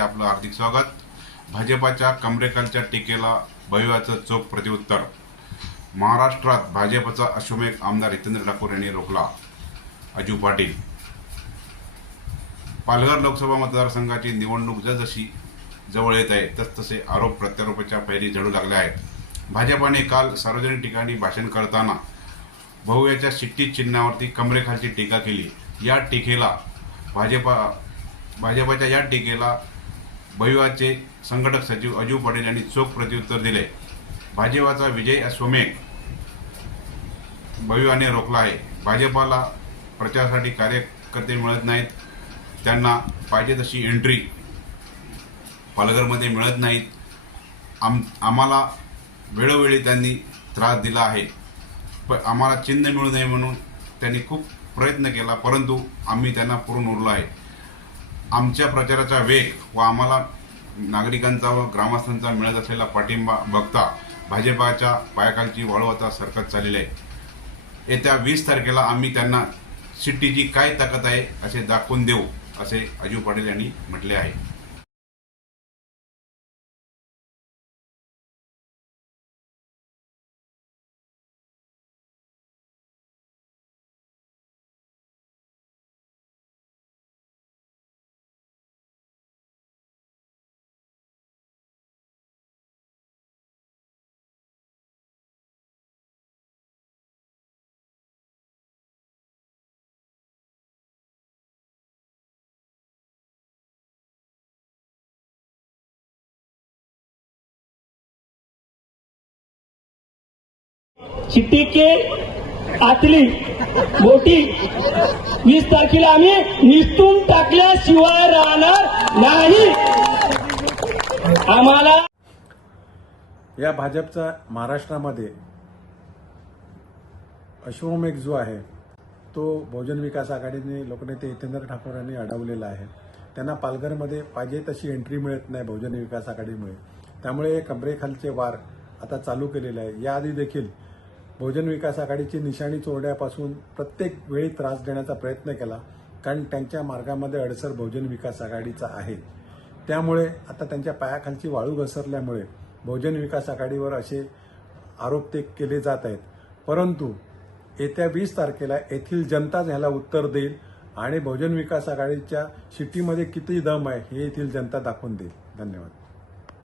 न्यूजमध्ये आपलं हार्दिक स्वागत. भाजपाच्या कमरेखालच्या टीकेला भैवाचं चोख प्रत्युत्तर. महाराष्ट्रात भाजपचा अश्वमेघ आमदार हितेंद्र ठाकूर यांनी रोखला. अजू पाटील. पालघर लोकसभा मतदारसंघाची निवडणूक जसजशी जवळ येत आहे तसतसे आरोप प्रत्यारोपाच्या पैरी झडू लागल्या आहेत. भाजपाने काल सार्वजनिक ठिकाणी भाषण करताना भव्याच्या शिट्टी चिन्हावरती कमरेखालची टीका केली. या टीकेला भाजपा भाजपाच्या या टीकेला बहिवाचे संघटक सचिव अजू पटेल यांनी चोख प्रत्युत्तर दिले. भाजपाचा विजय अश्वमेघ बहिवाने रोखला आहे. भाजपाला प्रचारासाठी कार्यकर्ते मिळत नाहीत. त्यांना पाहिजे तशी एंट्री पालघरमध्ये मिळत नाहीत. आम आम्हाला वेळोवेळी त्यांनी त्रास दिला आहे. प आम्हाला चिन्ह मिळू नये म्हणून त्यांनी खूप प्रयत्न केला परंतु आम्ही त्यांना पुरून उरलो आहे. आमच्या प्रचाराचा वेग व आम्हाला नागरिकांचा व ग्रामस्थांचा मिळत असलेला पाठिंबा बघता भाजपाच्या पायाखालची वाळू आता सरकत चाललेली आहे. येत्या वीस तारखेला आम्ही त्यांना सिटीची काय ताकद आहे असे दाखवून देऊ असे अजू पाटील यांनी म्हटले आहे. चिट्टी के आतली मोठी. वीस तारखेला आम्ही निसटून टाकल्याशिवाय राहणार नाही. आम्हाला या भाजपचा महाराष्ट्रामध्ये अश्वमेघ जो आहे तो बहुजन विकास आघाडीने लोकनेते हितेंद्र ठाकूर यांनी अडवलेला आहे. त्यांना पालघरमध्ये पाहिजे तशी एंट्री मिळत नाही बहुजन विकास आघाडीमुळे. त्यामुळे कमरेखालचे वार आता चालू केलेले आहे. याआधी देखील बहुजन विकास आघाडीची निशाणी चोरण्यापासून प्रत्येक वेळी त्रास देण्याचा प्रयत्न केला कारण त्यांच्या मार्गामध्ये अडसर बहुजन विकास आघाडीचा आहे. त्यामुळे आता त्यांच्या पायाखालची वाळू घसरल्यामुळे बहुजन विकास आघाडीवर असे आरोप ते केले जात आहेत. परंतु येत्या वीस तारखेला येथील जनताच ह्याला उत्तर देईल आणि बहुजन विकास आघाडीच्या शिट्टीमध्ये किती दम आहे हे येथील जनता दाखवून देईल. धन्यवाद.